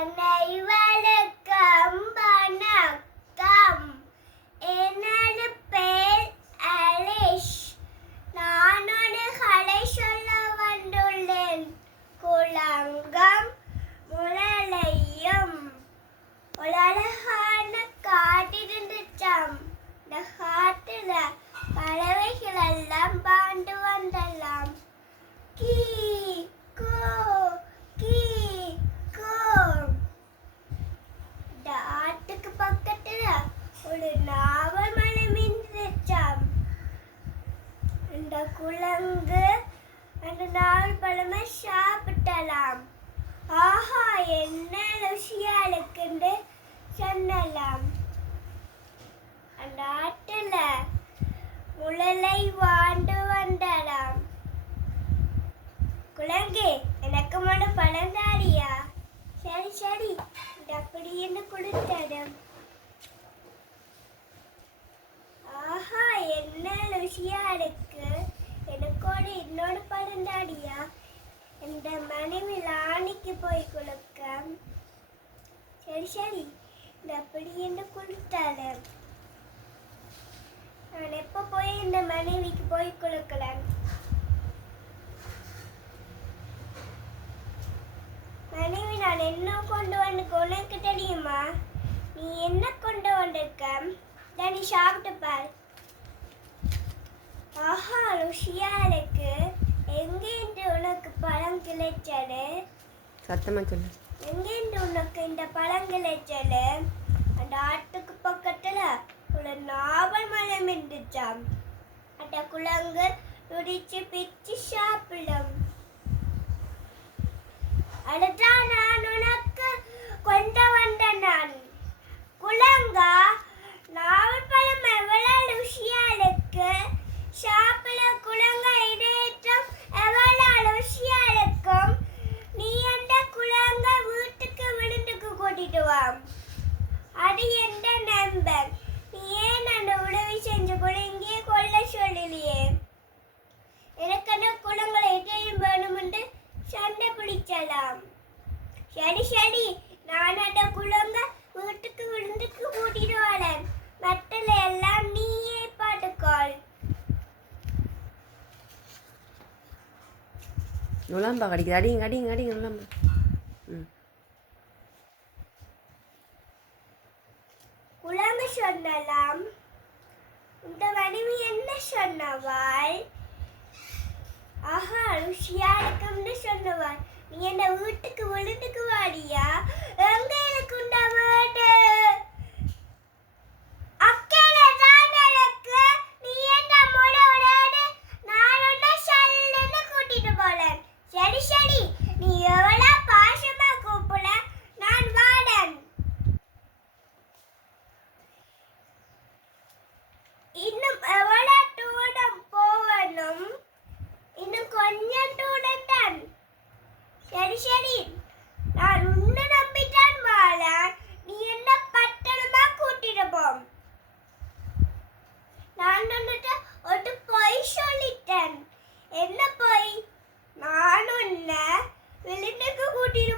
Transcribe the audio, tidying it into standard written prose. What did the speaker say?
அனைவருக்கும் வணக்கம். எனது பெயர் அலிஷ். நான் ஒரு கதை சொல்ல வந்துள்ளேன். குளங்கம் முரளையும். ஒரு அழகான காடு இருந்துச்சாம். இந்த காட்டுல பறவைகள் எல்லாம் பாண்டு வந்தலாம். கீ கோ கீ கோ. இந்த ஆட்டுக்கு பக்கத்துல ஒரு நாவல் மரம் இருந்துச்சாம். இந்த குரங்கு அந்த நாவல் பழமை சாப்பிட்டலாம். ஆஹா, என்ன ருசியா இருக்குன்னு சொன்னலாம். அந்த ஆட்டுல முளலை வாண்டு வந்தலாம். குரங்கே, எனக்கு மன பழம் தாரியா? சரி சரி, இது அப்படி என்று கொடுத்தடம். ஆஹா, என்ன ருசியா இருக்கு, எனக்கோட இன்னொரு பழம் தாரியா? இந்த மனைவி ராணிக்கு போய் கொடுக்க. சரி சரி, இது அப்படி என்று கொடுத்தடம். நான் எப்ப போய் இந்த மனைவிக்கு போய் கொடுக்கலாம்? மனைவி, நான் என்ன கொண்டு வந்து உனக்கு தெரியுமா? நீ என்ன கொண்டு வந்திருக்க? நீ சாப்பிட்டு பார். ஆஹா, ருசியா இருக்கு. எங்கேருந்து உனக்கு பழம் கிடைச்சது? சத்தமா சொல்லு. எங்கேருந்து உனக்கு இந்த பழம் கிடைச்சது? அந்த ஆட்டுக்கு பக்கத்துல ஒரு நாவல் மரம் இருந்துச்சாம். அந்த குரங்கு துடிச்சு பிச்சு சாப்பிடும். அதுதான் நான் உனக்கு கொண்டு வந்த நான். குரங்கா, நாவல் பழம் எவ்வளவு ருசியா இருக்கு. சாப்பிட குரங்கா இதேற்றம் எவ்வளவு ருசியா இருக்கும். நீ அந்த குரங்க வீட்டுக்கு விருந்துக்கு கூட்டிட்டு வா. அது எந்த நண்பன். நீ ஏன் அந்த உதவி செஞ்ச குரங்கே கொல்ல சொல்லலையே? எனக்கு அந்த குரங்களை எதையும் வேணுமென்று சண்டை பிடிச்சலாம். சரி சரி, நான் அந்த குரங்க வீட்டுக்கு விருந்துக்கு கூட்டிட்டு வரேன். மற்றல எல்லாம் நீயே பாட்டுக்காள். நுழம்பா கடிக்குது. அடிங்க அடிங்க அடிங்க நுழம்பா. குரங்கு சொன்னலாம். இந்த மனைவி என்ன சொன்னவாள்? ஆஹா, ருசியா இருக்கும்னு சொன்னவாள். நீ என்ன வீட்டுக்கு விழுந்துக்கு வாடியா? எங்க எனக்கு உண்ட வீடு? அக்கேல தான் எனக்கு. நீ என்ன முட விடாது, நான் உன்னை சல்லுன்னு கூட்டிட்டு போறேன். சரி சரி, நீ எவ்வளவு பாசமா கூப்பிட, நான் வாடன். இன்னும் எவ்வளவு தூரம் போகணும்? இன்னும் கொஞ்சம் தூரம் தான். சரி சரி, நான் உன்னை நம்பித்தான் வாழேன். நீ என்ன பட்டணமா கூட்டிட்டு போ. நான் வந்துட்டு ஒரு பொய் சொல்லிட்டேன். என்ன பொய்? நான் உன்னை விழுந்துக்கு கூட்டிட்டு